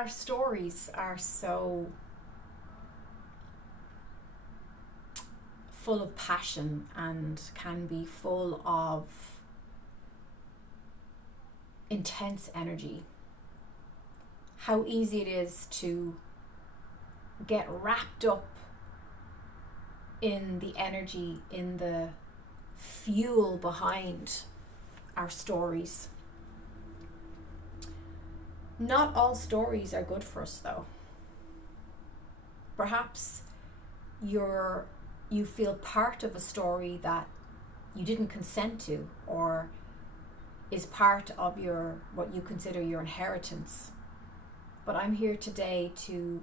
our stories are so full of passion and can be full of intense energy. How easy it is to get wrapped up in the energy, in the fuel behind our stories. Not all stories are good for us though. Perhaps you feel part of a story that you didn't consent to, or is part of what you consider your inheritance. But I'm here today to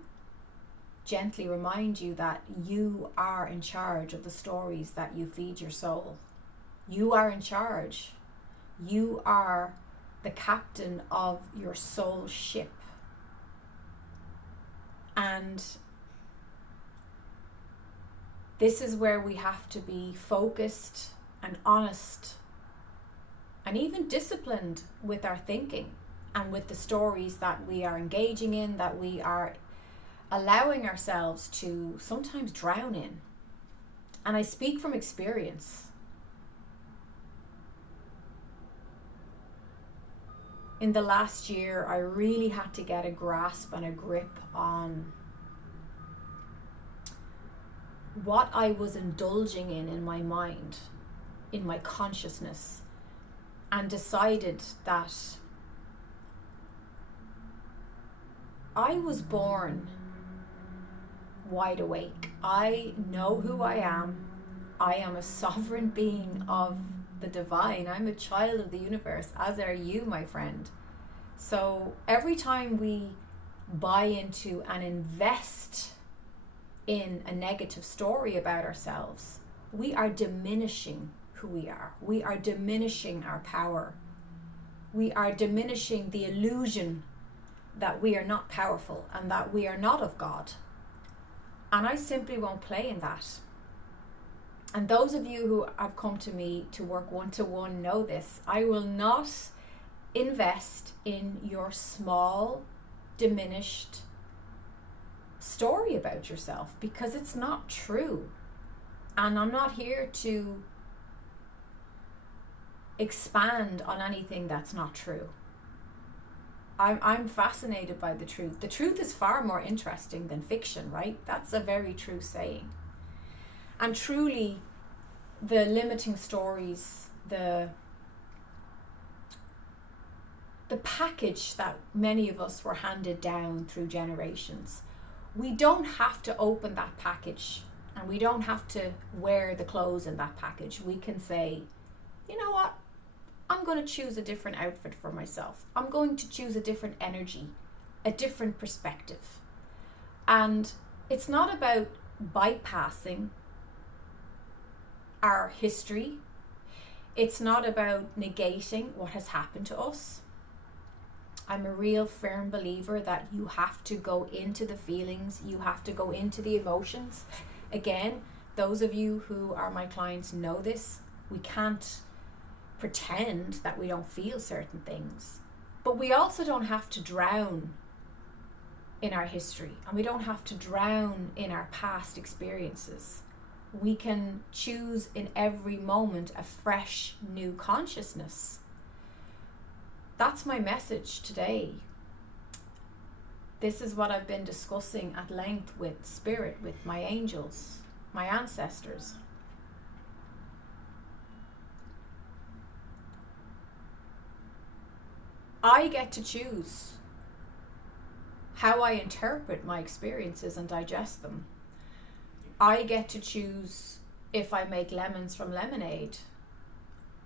gently remind you that you are in charge of the stories that you feed your soul. You are in charge. You are the captain of your soul ship. And this is where we have to be focused and honest and even disciplined with our thinking and with the stories that we are engaging in, that we are allowing ourselves to sometimes drown in. And I speak from experience. In the last year, I really had to get a grasp and a grip on what I was indulging in my mind, in my consciousness, and decided that I was born wide awake. I know who I am. I am a sovereign being of the divine. I'm a child of the universe, as are you, my friend. So every time we buy into and invest in a negative story about ourselves, we are diminishing who we are. We are diminishing our power. We are diminishing the illusion that we are not powerful and that we are not of God. And I simply won't play in that. And those of you who have come to me to work one-to-one know this. I will not invest in your small, diminished story about yourself, because it's not true. And I'm not here to expand on anything that's not true. I'm fascinated by the truth. The truth is far more interesting than fiction, right? That's a very true saying. And truly, the limiting stories, the package that many of us were handed down through generations, we don't have to open that package, and we don't have to wear the clothes in that package. We can say, you know what? I'm going to choose a different outfit for myself. I'm going to choose a different energy, a different perspective. And it's not about bypassing our history. It's not about negating what has happened to us. I'm a real firm believer that you have to go into the feelings, you have to go into the emotions. Again, those of you who are my clients know this. We can't pretend that we don't feel certain things. But we also don't have to drown in our history, and we don't have to drown in our past experiences. We can choose in every moment a fresh new consciousness. That's my message today. This is what I've been discussing at length with Spirit, with my angels, my ancestors. I get to choose how I interpret my experiences and digest them. I get to choose if I make lemons from lemonade.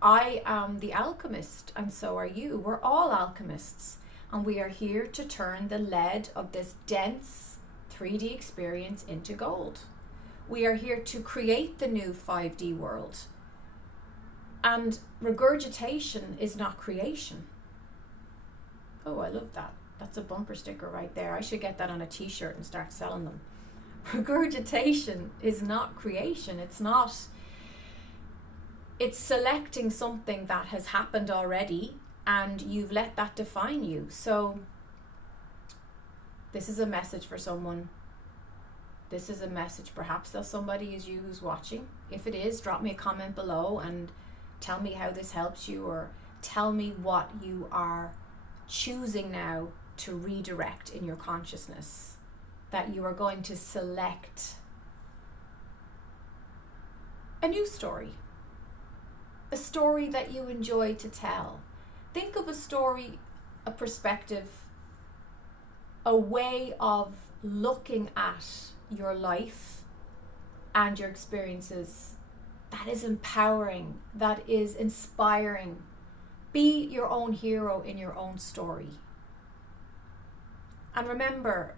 I am the alchemist, and so are you. We're all alchemists, and we are here to turn the lead of this dense 3D experience into gold. We are here to create the new 5D world. And regurgitation is not creation. Oh, I love that. That's a bumper sticker right there. I should get that on a t-shirt and start selling them. Regurgitation is not creation. It's selecting something that has happened already, and you've let that define you. So This is a message for someone. This is a message perhaps that somebody is you who's watching. If it is, drop me a comment below and tell me how this helps you, or tell me what you are choosing now to redirect in your consciousness, that you are going to select a new story, a story that you enjoy to tell. Think of a story, a perspective, a way of looking at your life and your experiences that is empowering, that is inspiring. Be your own hero in your own story. And remember,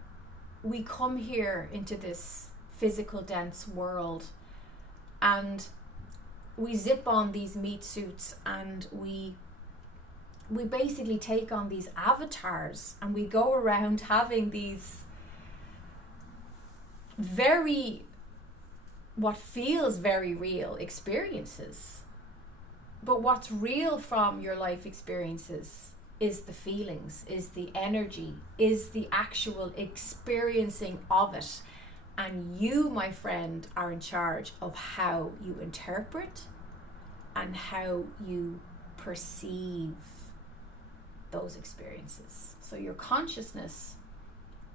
we come here into this physical, dense world, and we zip on these meat suits, and we basically take on these avatars, and we go around having these what feels very real experiences. But what's real from your life experiences is the feelings, is the energy, is the actual experiencing of it. And you, my friend, are in charge of how you interpret and how you perceive those experiences. So your consciousness,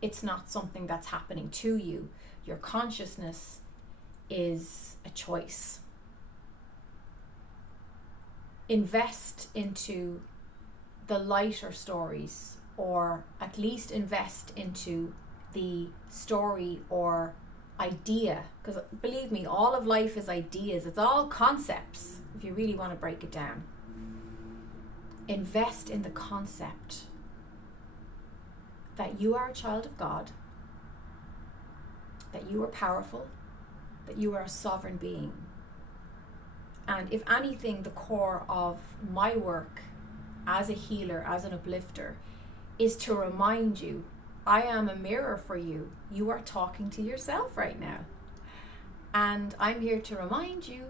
it's not something that's happening to you. Your consciousness is a choice. Invest into the lighter stories, or at least invest into the story or idea, because believe me, all of life is ideas. It's all concepts if you really want to break it down. Invest in the concept that you are a child of God, that you are powerful, that you are a sovereign being. And if anything, the core of my work as a healer, as an uplifter, is to remind you, I am a mirror for you. You are talking to yourself right now. And I'm here to remind you,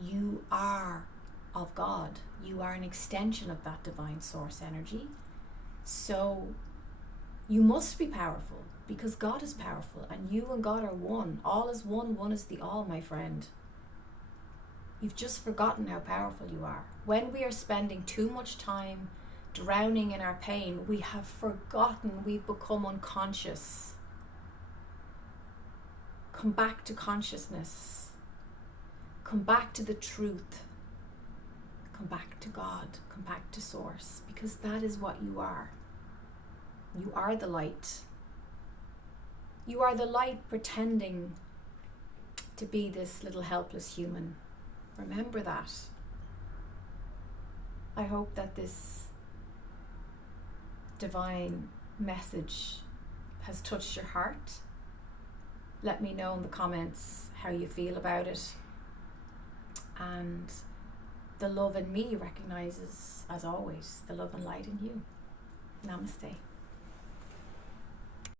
you are of God. You are an extension of that divine source energy. So you must be powerful, because God is powerful, and you and God are one. All is one, one is the all, my friend. You've just forgotten how powerful you are. When we are spending too much time drowning in our pain, we have forgotten, we've become unconscious. Come back to consciousness. Come back to the truth. Come back to God. Come back to Source, because that is what you are. You are the light. You are the light pretending to be this little helpless human. Remember that. I hope that this divine message has touched your heart. Let me know in the comments how you feel about it. And the love in me recognizes, as always, the love and light in you. Namaste.